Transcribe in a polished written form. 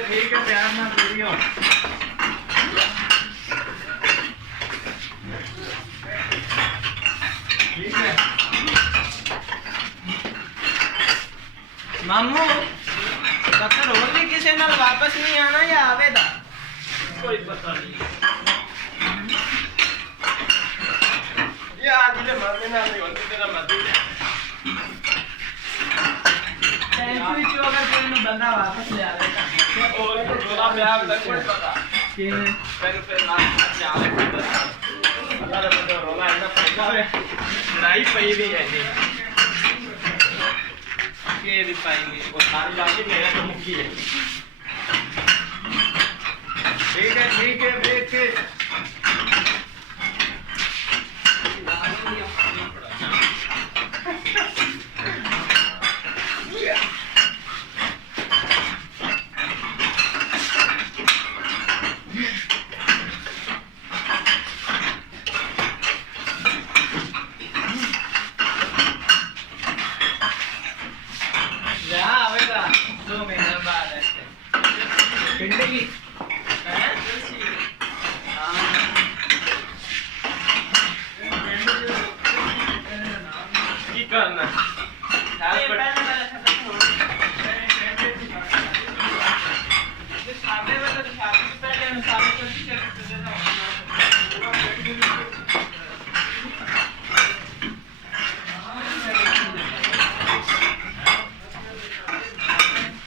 ठीक है प्यार ना वीडियो ठीक है मामू डॉक्टर और भी किसी नाल वापस नहीं आना या आवेगा कोई पता नहीं ये आज ले मामे ना नहीं होती तेरा मत सेंचुरी जो अगर कोई ना बंदा वापस ले आवेगा और तो थोड़ा प्यार तक कोई पता कि फिर ना चाले अरे बंदा रोला है ना पैसा है लड़ाई पई भी है जी के भी पाएंगे वो सारी बातें मेरे तो मुक्की है ठीक है देख के